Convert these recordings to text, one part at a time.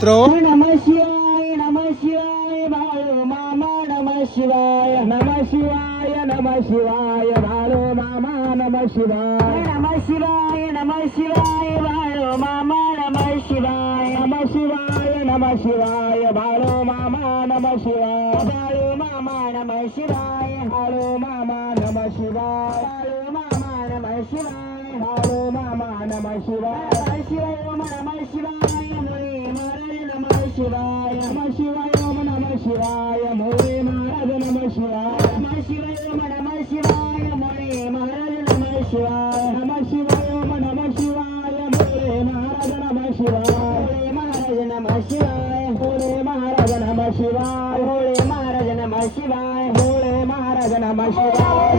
मित्र हो. नमः शिवाय बाळो मामा नमः शिवाय नमः शिवाय बाळो मामा नमः शिवाय बाळो मामा नमः शिवाय बाळो मामा नमः शिवाय बाळो मामा नमः शिवाय बाळो मामा नमः शिवाय बाळो मामा नमः शिवाय बाळो मामा नमः शिवाय नमः शिवाय मुळे महाराज नमः शिवाय ओम नमः शिवाय मुळे महाराज नमः शिवाय ओम नमः शिवाय मुळे महाराज नमः शिवाय ओम नमः शिवाय मुळे महाराज नमः शिवाय महाराज नमः शिवाय होळे महाराज नमः शिवाय होळे महाराज नमः शिवाय होळे महाराज नमः शिवाय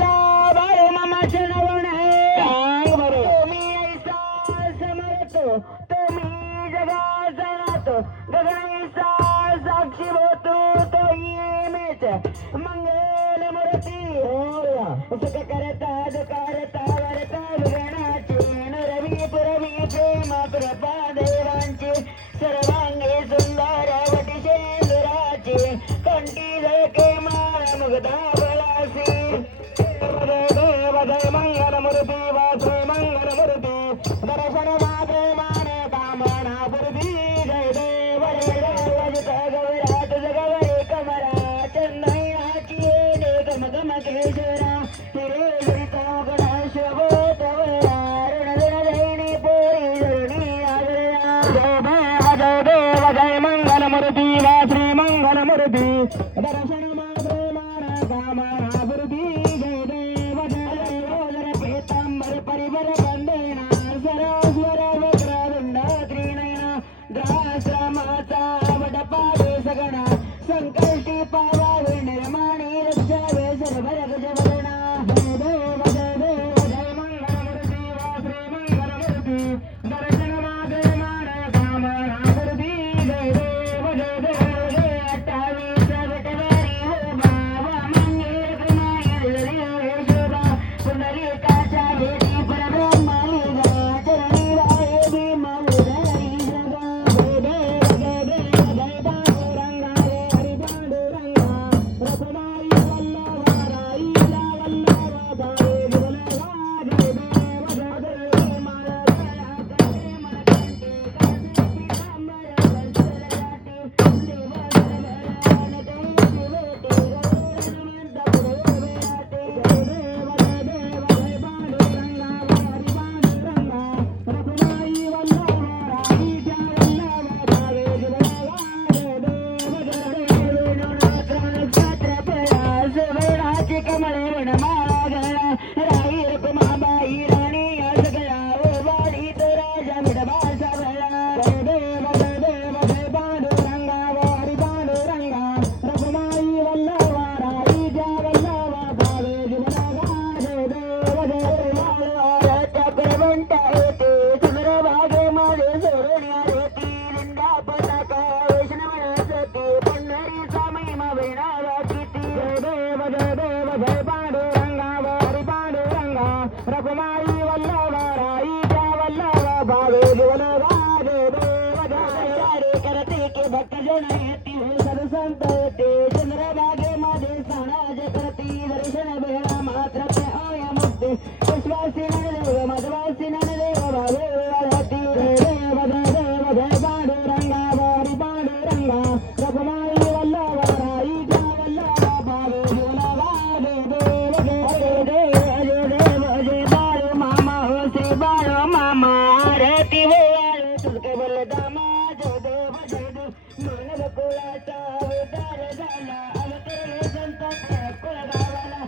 बाळे मामाचे नवण आहे बरे तुम्ही ऐसा समर्थ तुम्ही जगाचा नाथ गगनैसा साक्षी होतो तो मीच मंगल मूर्ती सुख करता करता वरता गणाची रवी पुरवी प्रेम कृपा देवांची सर्वांगी सुंदर वटी शेंदुराची कंठी झळके माळ मुग्धा बलासी देव जय मंगल मूर्ती वासु मंगल मूर्ती दर्शन मागे मान कामना पूर्वी जय देव गौरात जगवरे कमरा चंदनाची ने गम गम केशरा हिरे हरितो गणेश बोतवरा रणधरणी पोरी धरणी आजरा जय देव जय मंगल मूर्ती वा श्री मंगल मूर्ती दर्शन मागे मान कामना पूर्वी जय देव जय पीतांबर परिवर बंदेना सरस्वर वक्रदुंड त्रिनयना ग्राश्रमाचा वडपावे सगणा संकल्टी पावावे निर्माणी रक्षावे सर्वरग जवरणा जय देव जय मंगल मूर्ती वा श्री मंगल मूर्ती दर्शन मागे मान कामना पूर्वी जय देव जय 28 वटवारी हो बाबा मंगेर कुमार जरी शोभा पुंडलिकाच्या भेटी परब्रह्माली चरणी राये भीमा उदयी जगा जय देव जय पांडुरंगा हरी पांडुरंगा रखुमाई वल्लभाराई वल्लभा भावे विरलगा जय देव जय माला जया करे मन कंटे कासे पीतांबर वत्सलयाटी देव जय नटई वेटे गौरमंत पुरवेयाटे जय देव जय पांडुरंगा हरी पांडुरंगा रखुमाई वल्लभाराई वल्लभा भावे विरलगा जय देव नक्षत्र प्रयास वेळाची कमळे वनमाळा गळा राई रखुमाबाई राणी आज गळा ओ वाडी तो राजा मिडबा सावळा जय देव जय पांडुरंगा हरी पांडुरंगा रखुमाई वल्लभाराई वल्लभा भावे विरलगा जय देव जय चक्रवंटा येते चंद्रभागे माझे सोडण्या रेती लिंडा पताका वैष्णव सती पंढरीचा महिमा वेणावा किती जय देव जय पांडुरंगा हरी पांडुरंगा रखुमाई वल्लभाराई वल्लभा भावे विरलगा जय देव जय करते के भक्त जन येती हो सरसंत येते चंद्रभागे माझे साणाज करती दर्शन बेळा मात्र ते आय मुक्ती विश्वासी नरदेव मधवासी नरदेव भावे वाढती जय पांडुरंगा हरी पांडुरंगा रखुमाई वल्लभाराई वल्लभा भावे विरलगा जय देव जय बाळो मामा हो श्री बाळो मामा आरती हो आळे तुझके बलदामा जय देव मानव कुळाचा अवतार झाला अवतरले संत कुळगावाला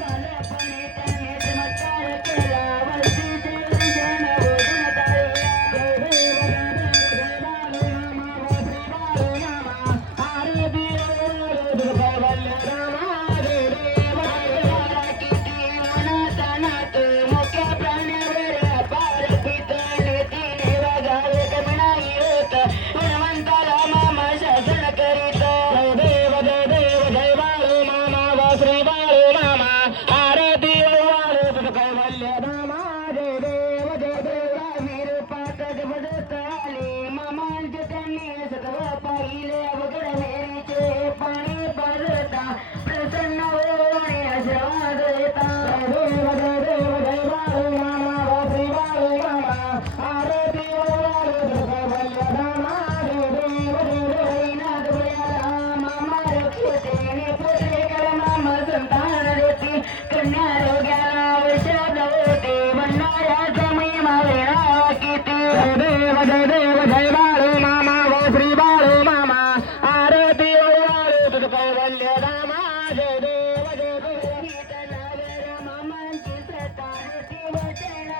बालपणी त्याने चमत्कार केला वस्तीचे दर्शन बोलून ताळला जय बाळो मामा श्री बाळो मामा आरती हो दुर्गा वल्लभामा जय देव किती मनाचा नात मोठ्या प्राण्यावर पार पितळ तिने वागावे कमनाई होत हनुमंताला मामा शासन करीत जय देव जय बाळो मामा वा श्री बाळो मामा आरती पाहिले अवघड मेरीचे पाणी बरता प्रसन्न होऊन आशीर्वाद देता देव जय देव जय बाळू मामा व श्री बाळू मामा आरती वाळू कैवल्य धामा जय देव जय देव नाथ प्रिया मामा रक्षतेने पुत्रे कर मामा संतान देती कन्या रोग्याला औषध होते म्हणणाऱ्याचा महिमा वेळा किती जय देव जय बाळू मामा व श्री बाळू मामा आरती वाळू तुझ कैवल्य धामा जय देव जय देव मामांची श्रद्धा वचन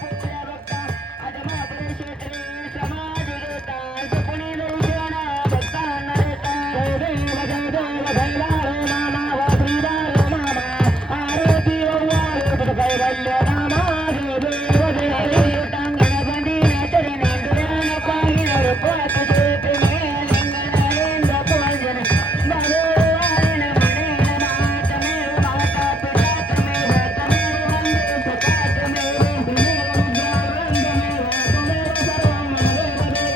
पूर्ण भक्ता अधमा क्षेत्री समाज घेता सुपुणी दर्शन भक्तांना देता जय देव जय बाळू मामा व श्री बाळू मामा आरती वाळू तुझ कैवल्य धामा जय देव जय देव गणपती चरणी दुरान पाहिलं रूपात ज्योती लिंगनारेंद्र पूजन भगवान म्हणेन मातमेव माता पिता तमेव तमेव वंदे सखा तमेव तुमेव उद्यावृंदमेव तुमेव सर्वं ममदेव आहे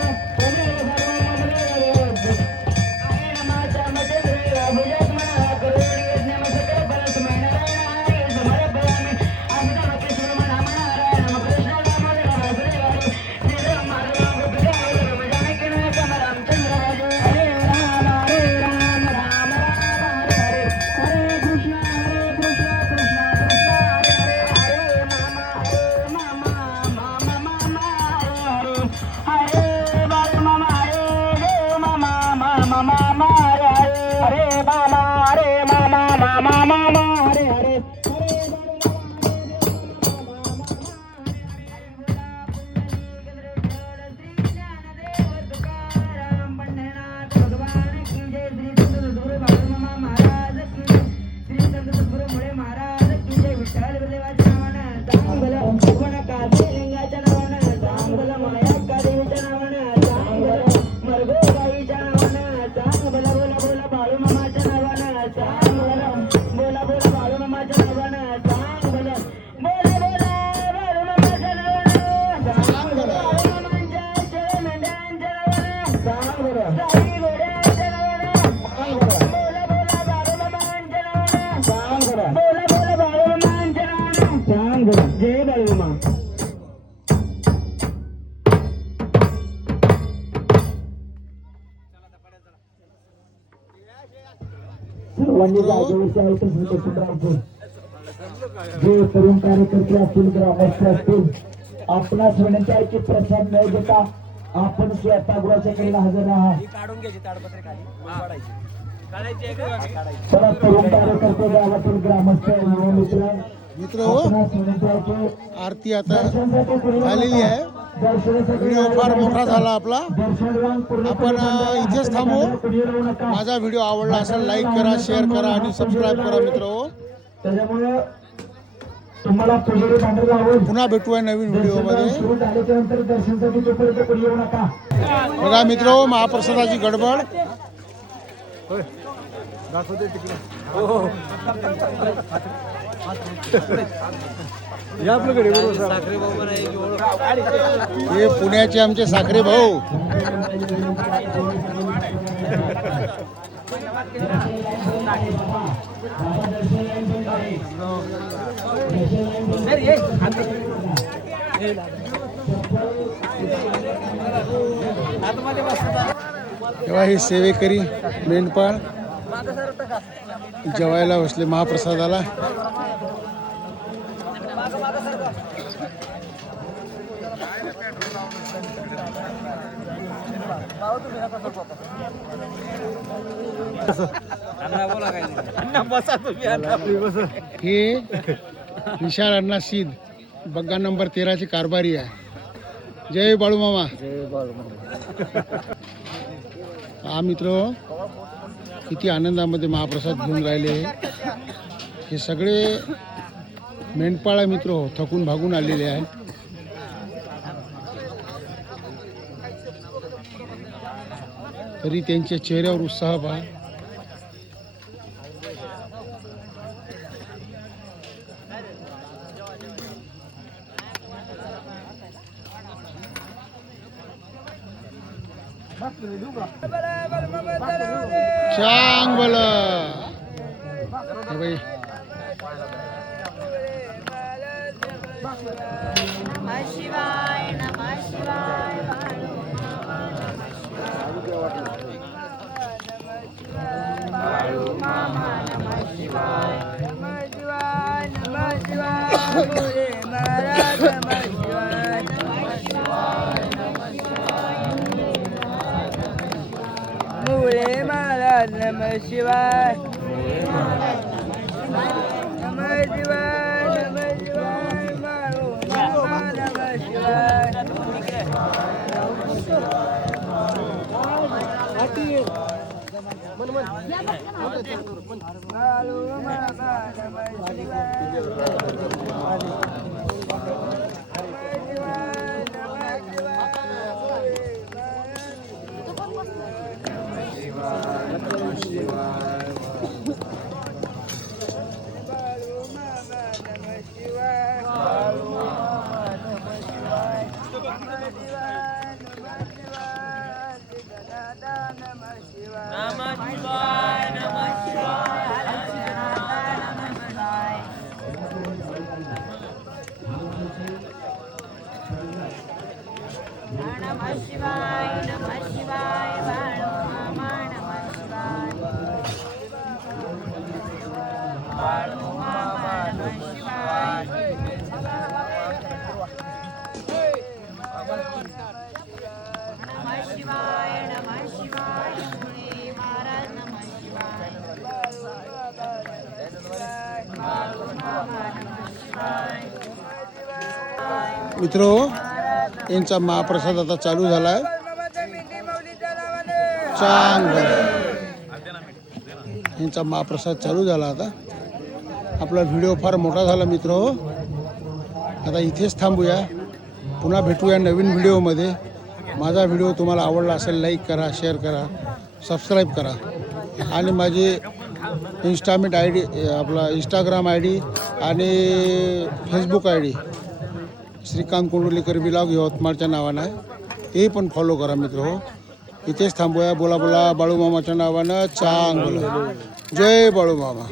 नमाचा मते देव भुजस्मना करोडी यज्ञम सकल परस्मै नारायणाय समर्पयामि अमिताभ किशोर मना नारायण नम कृष्ण राम राम हरे श्रीराम माधव गोपिका राम जानकी नायक रामचंद्र हरे राम राम राम हरे हरे कृष्ण कृष्ण कृष्ण हरे मामा मामा हरे हरे बाळू मामा हरे मामा मामा हरे मामा हरे हरे जय बाळू मामा सर्वांनी जागेविषयी आहे तसं राहायचं जे तरुण कार्यकर्ते असतील ग्रामस्थ असतील आपणास विनंती आहे की प्रसाद न देता आपण स्वयंपाकगृहाच्या कडे हजर राहा सर्व तरुण कार्यकर्ते गावातील ग्रामस्थ युवा मित्र आपणास विनंती आहे की आरती आता झालेली आहे. व्हिडिओ फार मोठा झाला आपला. आपण इथेच थांबू. माझा व्हिडिओ आवडला असेल लाईक करा, शेअर करा आणि सबस्क्राईब करा मित्र. त्याच्यामुळे तुम्हाला पुजारी भांडवल आवडेल. पुन्हा भेटूया नवीन व्हिडिओ मध्ये. सुरू झाल्याच्यानंतर दर्शनासाठी तोपर्यंत कोणी येऊ नका. बघा मित्र महाप्रसादाची गडबड. हे पुण्याचे आमचे साखरे भाऊ. तेव्हा हे सेवेकरी मेंढपाळ जेवायला बसले महाप्रसादाला. हे विशाल अण्णा सीद बग्गा नंबर 13 कारभारी आहे. जय बाळू मामा. हा मित्र किती आनंदामध्ये महाप्रसाद घेऊन राहिले. हे सगळे मेंढपाळ मित्र हो, थकून भागून आलेले आहे. तरी त्यांच्या चेहऱ्यावर उत्साह पहा. चांगल बाई नमः शिवाय नमः शिवाय बाळू मामा नमः शिवाय नमः शिवाय नमः शिवाय मोरे महाराज नमः शिवाय नमः शिवाय मोरे महाराज नमः शिवाय नमः शिवाय नमः शिवाय बाळू मामा नमः शिवाय बाळू मामा नमः शिवाय नमः शिवाय बाळू मामा नमः शिवाय बाळू मामा नमः शिवाय नमः शिवाय नमः शिवाय मुळे महाराज नमः शिवाय बाळू मामा नमः शिवाय मित्रो यांचा महाप्रसाद आता चालू झालाय चांगलं यांचा महाप्रसाद चालू झाला आता आपला व्हिडिओ फार मोठा झाला मित्र आता इथेच थांबूया पुन्हा भेटूया नवीन व्हिडिओमध्ये माझा व्हिडिओ तुम्हाला आवडला असेल लाईक करा शेअर करा सबस्क्राईब करा आणि माझी इंस्टामेट आय डी आपला इंस्टाग्राम आय डी आणि Facebook I D Shrikant Kondolikar blog यवतमाळच्या नावानं आहे ते पण फॉलो करा मित्र हो इथेच थांबूया बोला बोला बाळूमामाच्या नावानं चांगलं जय बाळूमामा